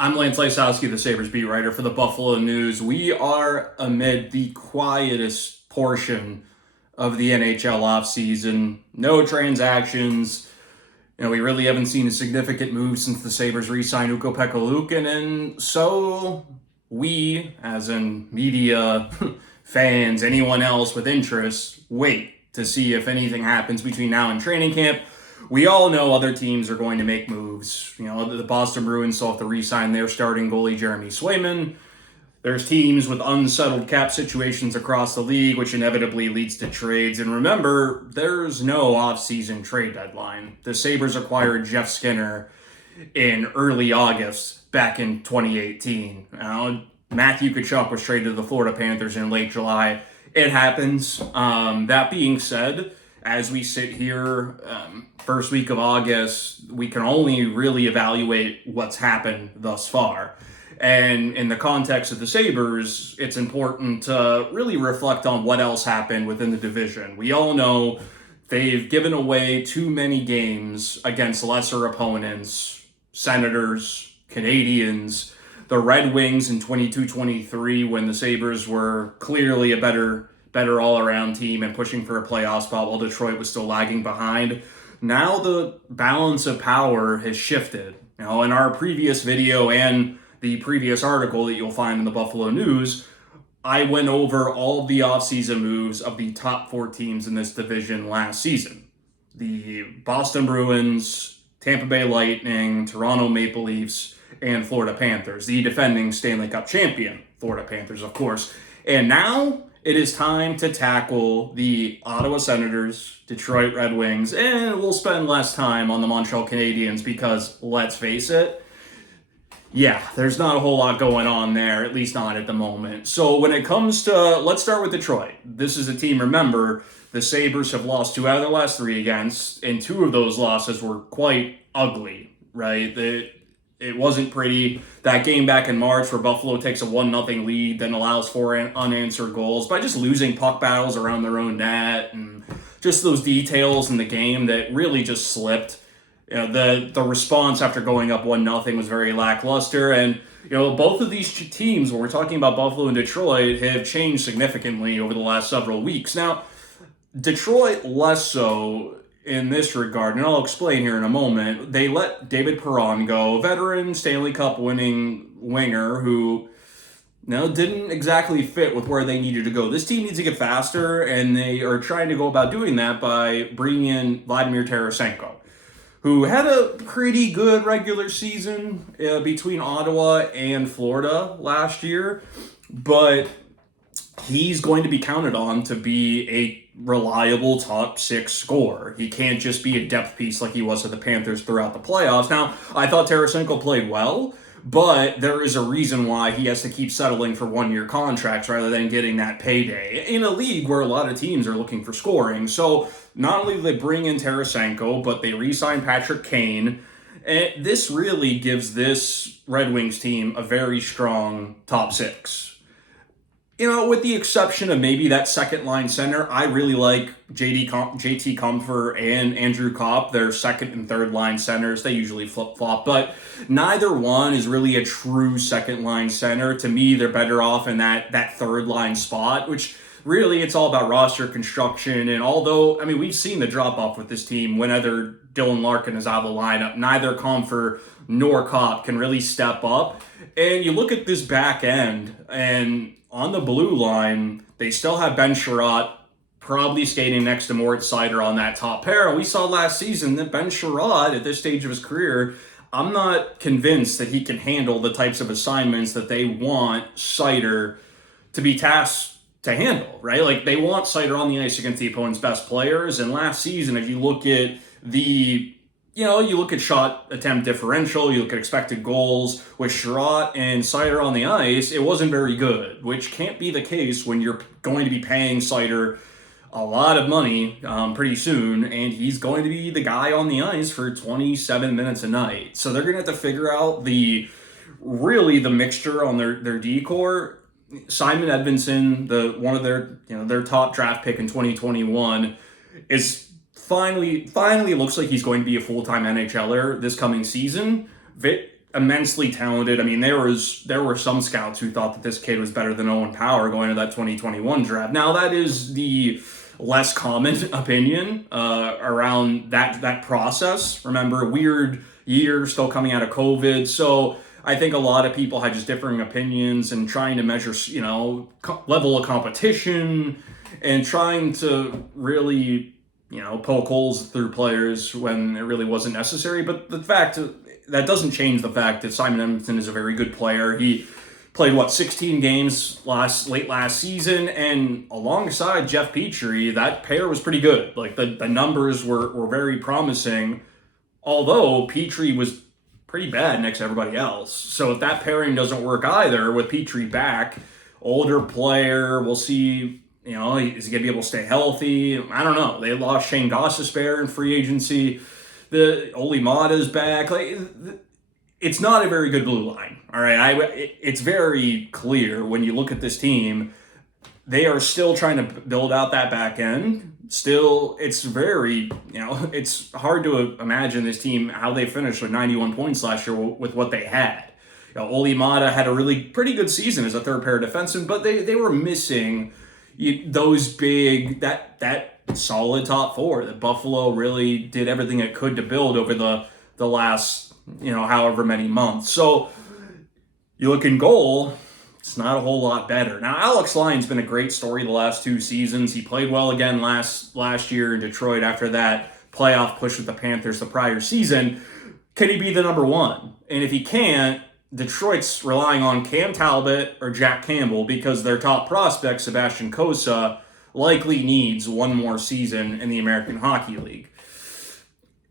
I'm Lysowski, the Sabres beat writer for the Buffalo News. We are amid the quietest portion of the NHL offseason. No transactions. We really haven't seen a significant move since the Sabres re-signed Ukko-Pekka Luukkonen, and so we, as in media, fans, anyone else with interest, wait to see if anything happens between now and training camp. We all know other teams are going to make moves. The Boston Bruins still have to re-sign their starting goalie, Jeremy Swayman. There's teams with unsettled cap situations across the league, which inevitably leads to trades. And remember, there's no offseason trade deadline. The Sabres acquired Jeff Skinner in early August back in 2018. Matthew Tkachuk was traded to the Florida Panthers in late July. It happens. That being said, as we sit here, first week of August, we can only really evaluate what's happened thus far. And in the context of the Sabres, it's important to really reflect on what else happened within the division. We all know they've given away too many games against lesser opponents, Senators, Canadiens, the Red Wings in 22-23 when the Sabres were clearly a better all-around team and pushing for a playoff spot while Detroit was still lagging behind. Now the balance of power has shifted. In our previous video and the previous article that you'll find in the Buffalo News, I went over all of the offseason moves of the top four teams in this division last season. The Boston Bruins, Tampa Bay Lightning, Toronto Maple Leafs, and Florida Panthers, the defending Stanley Cup champion, Florida Panthers, of course. And now it is time to tackle the Ottawa Senators, Detroit Red Wings, and we'll spend less time on the Montreal Canadiens because, let's face it, there's not a whole lot going on there, at least not at the moment. So when it comes to, let's start with Detroit. This is a team, remember, the Sabres have lost 2 out of their last 3 against, and 2 of those losses were quite ugly, right? It wasn't pretty. That game back in March where Buffalo takes a 1-0 lead, then allows 4 unanswered goals by just losing puck battles around their own net and just those details in the game that really just slipped. The response after going up 1-0 was very lackluster, and both of these teams, when we're talking about Buffalo and Detroit, have changed significantly over the last several weeks. Now, Detroit less so in this regard, and I'll explain here in a moment. They let David Perron go, veteran Stanley Cup winning winger who didn't exactly fit with where they needed to go. This team needs to get faster, and they are trying to go about doing that by bringing in Vladimir Tarasenko, who had a pretty good regular season between Ottawa and Florida last year, but he's going to be counted on to be a reliable top 6 scorer. He can't just be a depth piece like he was with the Panthers throughout the playoffs. Now, I thought Tarasenko played well, but there is a reason why he has to keep settling for 1-year contracts rather than getting that payday in a league where a lot of teams are looking for scoring. So not only do they bring in Tarasenko, but they re-sign Patrick Kane. And this really gives this Red Wings team a very strong top 6. With the exception of maybe that second-line center, I really like JT Comfer and Andrew Kopp. They're second and third-line centers. They usually flip-flop, but neither one is really a true second-line center. To me, they're better off in that third-line spot, which really it's all about roster construction. And although, we've seen the drop-off with this team whenever Dylan Larkin is out of the lineup, neither Comfer nor Kopp can really step up. And you look at this back end, and on the blue line, they still have Ben Sherratt probably skating next to Moritz Seider on that top pair. And we saw last season that Ben Sherratt, at this stage of his career, I'm not convinced that he can handle the types of assignments that they want Seider to be tasked to handle, right? Like, they want Seider on the ice against the opponent's best players. And last season, if you look at you look at shot attempt differential, you look at expected goals, with Sherratt and Seider on the ice, it wasn't very good, which can't be the case when you're going to be paying Seider a lot of money pretty soon, and he's going to be the guy on the ice for 27 minutes a night. So they're going to have to figure out the mixture on their D-core. Simon Edvinsson, one of their top draft pick in 2021, is finally looks like he's going to be a full-time NHLer this coming season. immensely talented. I mean, there were some scouts who thought that this kid was better than Owen Power going to that 2021 draft. Now, that is the less common opinion around that process. Remember, weird year, still coming out of COVID, so I think a lot of people had just differing opinions and trying to measure, level of competition and trying to really, poke holes through players when it really wasn't necessary. But the fact that doesn't change the fact that Simon Edmondson is a very good player. He played 16 games late last season, and alongside Jeff Petrie, that pair was pretty good. Like the numbers were very promising, although Petrie was pretty bad next to everybody else. So if that pairing doesn't work either, with Petrie back, older player, we'll see, is he going to be able to stay healthy? I don't know. They lost Shane Gostisbehere in free agency. The Oli Mata's back. It's not a very good blue line. All right, it's very clear when you look at this team, they are still trying to build out that back end. Still, it's very, it's hard to imagine this team, how they finished with 91 points last year with what they had. Oli Mata had a really pretty good season as a third pair defenseman, but they were missing those big, that solid top four that Buffalo really did everything it could to build over the last, however many months. So you look in goal, it's not a whole lot better. Now, Alex Lyon's been a great story the last 2 seasons. He played well again last year in Detroit after that playoff push with the Panthers the prior season. Can he be the number one? And if he can't, Detroit's relying on Cam Talbot or Jack Campbell because their top prospect, Sebastian Cossa, likely needs one more season in the American Hockey League.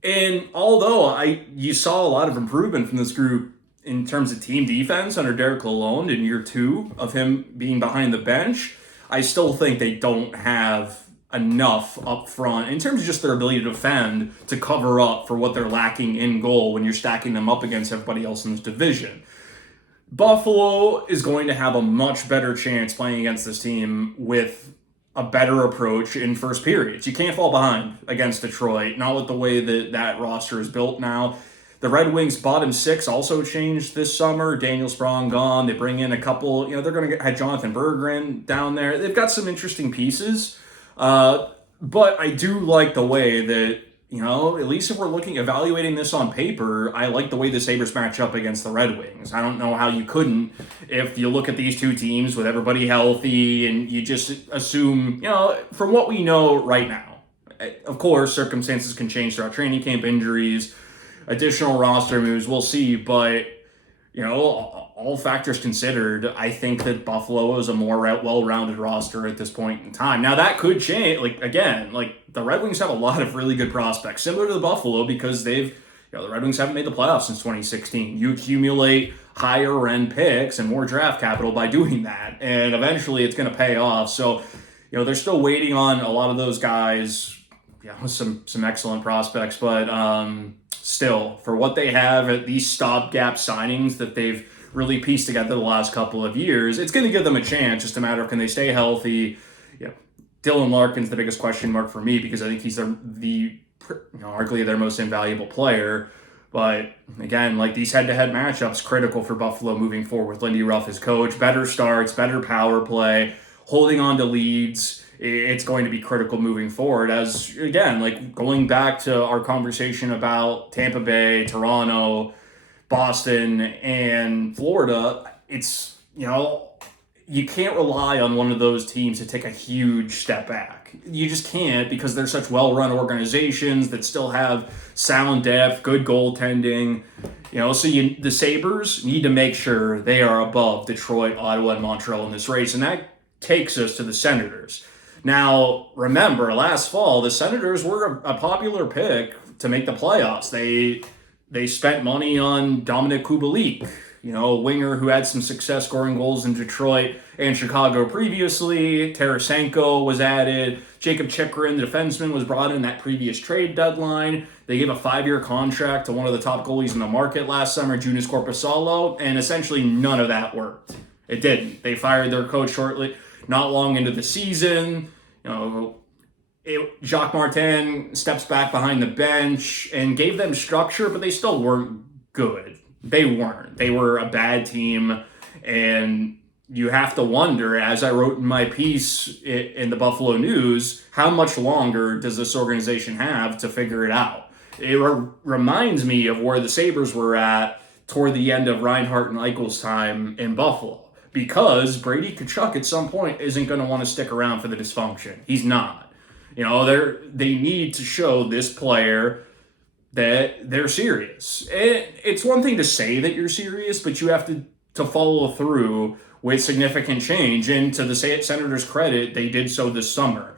And although you saw a lot of improvement from this group in terms of team defense under Derek Lalonde in year 2 of him being behind the bench, I still think they don't have enough up front in terms of just their ability to defend to cover up for what they're lacking in goal when you're stacking them up against everybody else in this division. Buffalo is going to have a much better chance playing against this team with a better approach in first periods. You can't fall behind against Detroit, not with the way that roster is built now. The Red Wings' bottom 6 also changed this summer. Daniel Sprong gone. They bring in a couple, they're going to have Jonathan Berggren down there. They've got some interesting pieces. But I do like the way that, at least if we're evaluating this on paper, I like the way the Sabres match up against the Red Wings. I don't know how you couldn't if you look at these two teams with everybody healthy and you just assume, from what we know right now. Of course, circumstances can change throughout training camp, injuries, additional roster moves, we'll see, but, all factors considered, I think that Buffalo is a more well-rounded roster at this point in time. Now, that could change. The Red Wings have a lot of really good prospects, similar to the Buffalo, because the Red Wings haven't made the playoffs since 2016. You accumulate higher-end picks and more draft capital by doing that, and eventually it's going to pay off. So, they're still waiting on a lot of those guys, some excellent prospects, but still, for what they have at these stopgap signings that they've really pieced together the last couple of years, it's going to give them a chance. Just a matter of, can they stay healthy? Dylan Larkin's the biggest question mark for me because I think he's arguably their most invaluable player. But again, these head-to-head matchups, critical for Buffalo moving forward with Lindy Ruff as coach. Better starts, better power play, holding on to leads. It's going to be critical moving forward as, again, going back to our conversation about Tampa Bay, Toronto, Boston, and Florida, it's, you can't rely on one of those teams to take a huge step back. You just can't, because they're such well-run organizations that still have sound depth, good goaltending. So the Sabres need to make sure they are above Detroit, Ottawa, and Montreal in this race, and that takes us to the Senators. Now, remember, last fall, the Senators were a popular pick to make the playoffs. They spent money on Dominic Kubalik, a winger who had some success scoring goals in Detroit and Chicago previously. Tarasenko was added. Jacob Chikrin, the defenseman, was brought in that previous trade deadline. They gave a 5-year contract to one of the top goalies in the market last summer, Joonas Korpisalo, and essentially none of that worked. It didn't. They fired their coach not long into the season. Jacques Martin steps back behind the bench and gave them structure, but they still weren't good. They weren't. They were a bad team, and you have to wonder, as I wrote in my piece in the Buffalo News, how much longer does this organization have to figure it out? It reminds me of where the Sabres were at toward the end of Reinhart and Eichel's time in Buffalo, because Brady Tkachuk at some point isn't going to want to stick around for the dysfunction. He's not. They need to show this player that they're serious. It's one thing to say that you're serious, but you have to follow through with significant change. And to the Senators' credit, they did so this summer.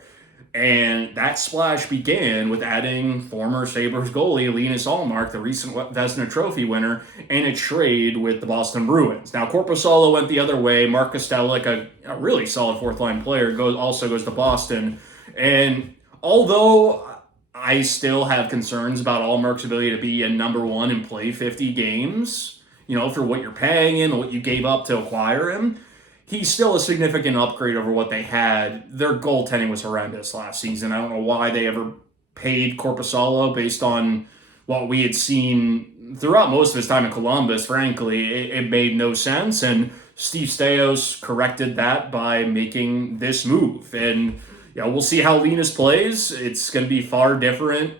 And that splash began with adding former Sabres goalie Linus Ullmark, the recent Vezina Trophy winner, and a trade with the Boston Bruins. Now, Korpisalo went the other way. Mark Kostelic, a really solid fourth-line player, also goes to Boston. And although I still have concerns about Ullmark's ability to be a number one and play 50 games, for what you're paying him and what you gave up to acquire him, he's still a significant upgrade over what they had. Their goaltending was horrendous last season. I don't know why they ever paid Korpisalo based on what we had seen throughout most of his time in Columbus. Frankly, it made no sense, and Steve Stais corrected that by making this move. And we'll see how Linus plays. It's going to be far different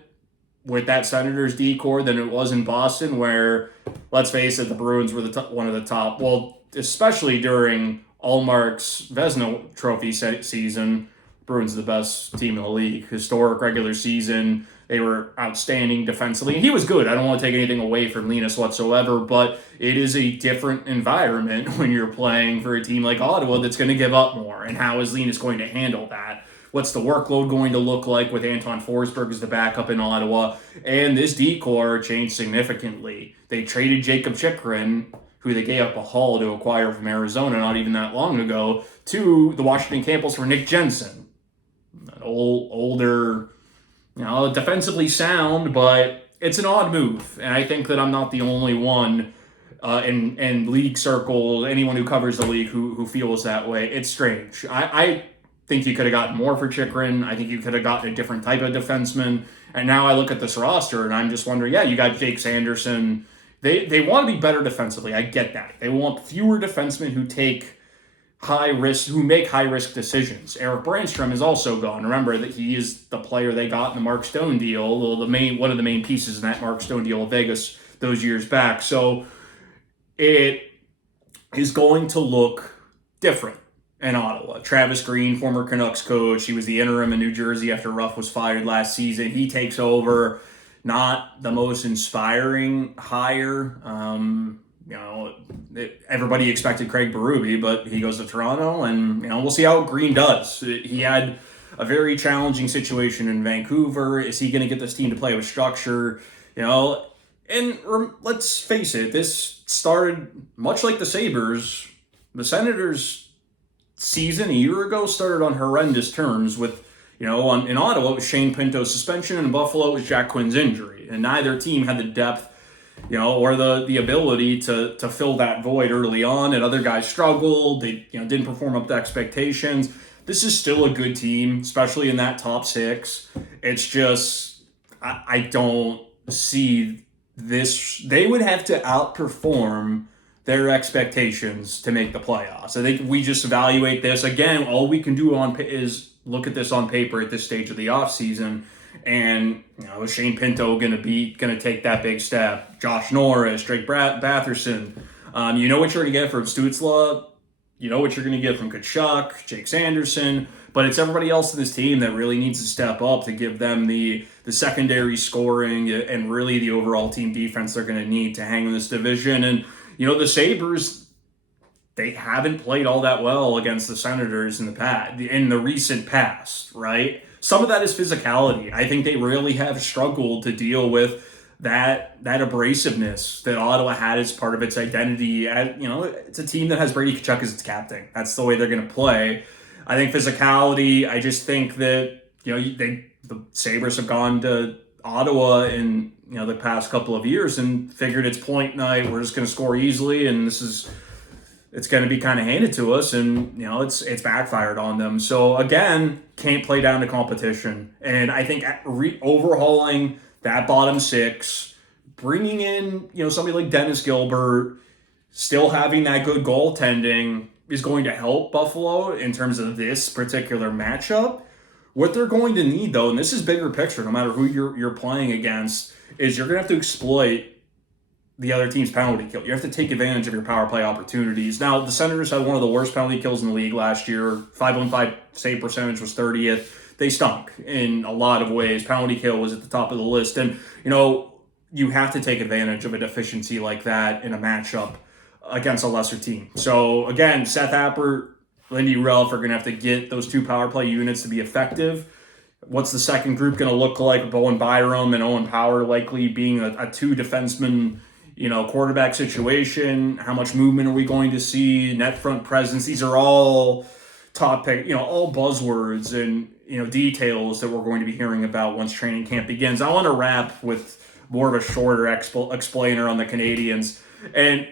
with that Senators D-core than it was in Boston, where, let's face it, the Bruins were one of the top. Well, especially during Ullmark's Vezina Trophy season, Bruins are the best team in the league. Historic regular season. They were outstanding defensively. And he was good. I don't want to take anything away from Linus whatsoever, but it is a different environment when you're playing for a team like Ottawa that's going to give up more. And how is Linus going to handle that? What's the workload going to look like with Anton Forsberg as the backup in Ottawa? And this D-core changed significantly. They traded Jacob Chychrun, who they gave up a haul to acquire from Arizona not even that long ago, to the Washington Capitals for Nick Jensen. An older, defensively sound, but it's an odd move. And I think that I'm not the only one in league circles, anyone who covers the league who feels that way. It's strange. I think you could have gotten more for Chychrun. I think you could have gotten a different type of defenseman. And now I look at this roster and I'm just wondering, you got Jake Sanderson. They want to be better defensively. I get that. They want fewer defensemen who make high risk decisions. Eric Brandstrom is also gone. Remember that he is the player they got in the Mark Stone deal, one of the main pieces in that Mark Stone deal with Vegas those years back. So it is going to look different in Ottawa. Travis Green, former Canucks coach, he was the interim in New Jersey after Ruff was fired last season. He takes over. Not the most inspiring hire. Everybody expected Craig Berube, but he goes to Toronto, and we'll see how Green does. He had a very challenging situation in Vancouver. Is he going to get this team to play with structure? And let's face it, this started much like the Sabres. The Senators' season a year ago started on horrendous terms with. In Ottawa, it was Shane Pinto's suspension, and in Buffalo, it was Jack Quinn's injury. And neither team had the depth, or the ability to fill that void early on. And other guys struggled. They, didn't perform up to expectations. This is still a good team, especially in that top six. It's just, I don't see this. They would have to outperform their expectations to make the playoffs. I think we just evaluate this. Again, all we can do is look at this on paper at this stage of the offseason, and is Shane Pinto going to take that big step? Josh Norris, Drake Batherson. You know what you're going to get from Stützle. You know what you're going to get from Tkachuk, Jake Sanderson, but it's everybody else in this team that really needs to step up to give them the secondary scoring and really the overall team defense they're going to need to hang in this division. And the Sabres, they haven't played all that well against the Senators in the recent past, right? Some of that is physicality. I think they really have struggled to deal with that abrasiveness that Ottawa had as part of its identity. It's a team that has Brady Tkachuk as its captain. That's the way they're going to play. I think physicality. I just think that the Sabres have gone to Ottawa in the past couple of years and figured it's point night. We're just going to score easily, and it's going to be kind of handed to us, and it's backfired on them. So again, can't play down to competition, and I think overhauling that bottom six, bringing in, somebody like Dennis Gilbert, still having that good goaltending is going to help Buffalo in terms of this particular matchup. What they're going to need, though, and this is bigger picture, no matter who you're playing against, is you're going to have to exploit the other team's penalty kill. You have to take advantage of your power play opportunities. Now, the Senators had one of the worst penalty kills in the league last year. 5-on-5 save percentage was 30th. They stunk in a lot of ways. Penalty kill was at the top of the list. And, you have to take advantage of a deficiency like that in a matchup against a lesser team. So, again, Seth Appert, Lindy Ruff are going to have to get those two power play units to be effective. What's the second group going to look like? Bowen Byram and Owen Power likely being a two defenseman quarterback situation. How much movement are we going to see? Net front presence. These are all topic, all buzzwords and, details that we're going to be hearing about once training camp begins. I want to wrap with more of a shorter explainer on the Canadiens. And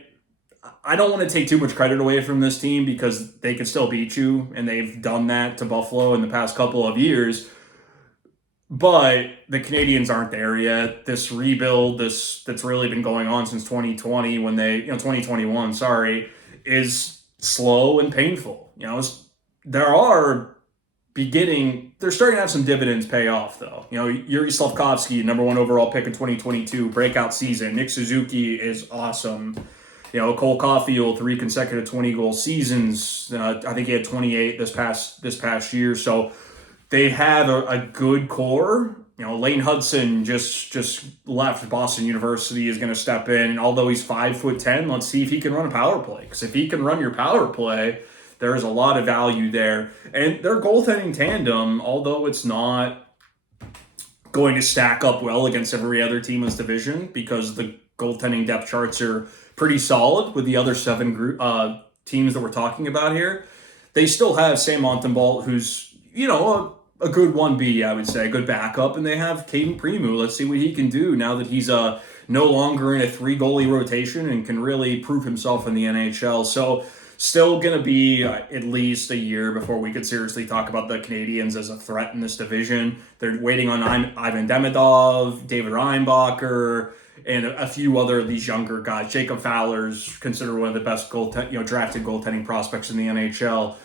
I don't want to take too much credit away from this team because they could still beat you, and they've done that to Buffalo in the past couple of years. But the Canadiens aren't there yet. This rebuild, that's really been going on since 2020 when 2021, is slow and painful. They're starting to have some dividends pay off, though. Yuri Slafkovsky, number 1 overall pick in 2022, breakout season. Nick Suzuki is awesome. Cole Caulfield, 3 consecutive 20-goal seasons. I think he had 28 this past year. So they have a good core. Lane Hudson just left Boston University, is going to step in. Although he's 5'10", let's see if he can run a power play. Because if he can run your power play, there is a lot of value there. And their goaltending tandem, although it's not going to stack up well against every other team in this division, because the goaltending depth charts are pretty solid with the other 7 teams that we're talking about here, they still have Sam Montembeault, who's, a good 1B, I would say, a good backup, and they have Caden Premu. Let's see what he can do now that he's no longer in a 3-goalie rotation and can really prove himself in the NHL. So still going to be at least a year before we could seriously talk about the Canadiens as a threat in this division. They're waiting on Ivan Demidov, David Reinbacher, and a few other of these younger guys. Jacob Fowler's considered one of the best drafted goaltending prospects in the NHL.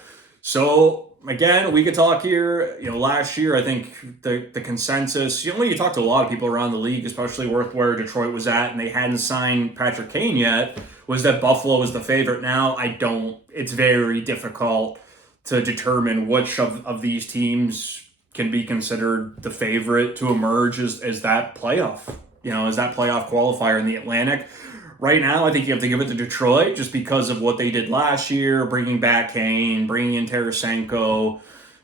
So, again, we could talk here. Last year, I think the consensus, when you talk to a lot of people around the league, especially with where Detroit was at, and they hadn't signed Patrick Kane yet, was that Buffalo was the favorite. Now, it's very difficult to determine which of these teams can be considered the favorite to emerge as that playoff. As that playoff qualifier in the Atlantic. Right now, I think you have to give it to Detroit just because of what they did last year, bringing back Kane, bringing in Tarasenko,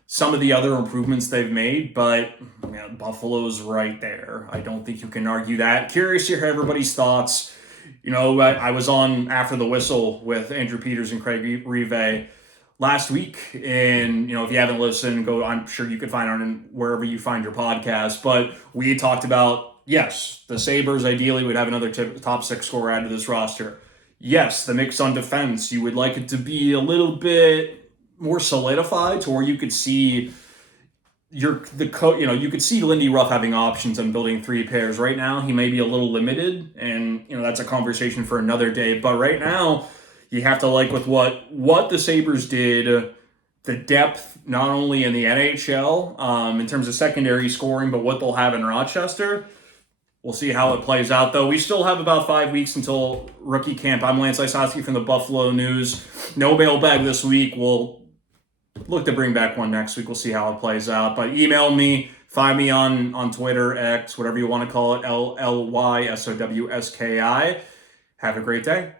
some of the other improvements they've made, but Buffalo's right there. I don't think you can argue that. Curious to hear everybody's thoughts. I was on After the Whistle with Andrew Peters and Craig Rive last week, and if you haven't listened, I'm sure you could find it on wherever you find your podcast, but we talked about, yes, the Sabres ideally would have another top 6 scorer added to this roster. Yes, the mix on defense, you would like it to be a little bit more solidified to where you could see you could see Lindy Ruff having options on building 3 pairs. Right now, he may be a little limited, and that's a conversation for another day. But right now, you have to like with what the Sabres did, the depth not only in the NHL in terms of secondary scoring, but what they'll have in Rochester. We'll see how it plays out, though. We still have about 5 weeks until rookie camp. I'm Lance Lysowski from the Buffalo News. No mailbag this week. We'll look to bring back one next week. We'll see how it plays out. But email me. Find me on Twitter, X, whatever you want to call it, LLYSOWSKI. Have a great day.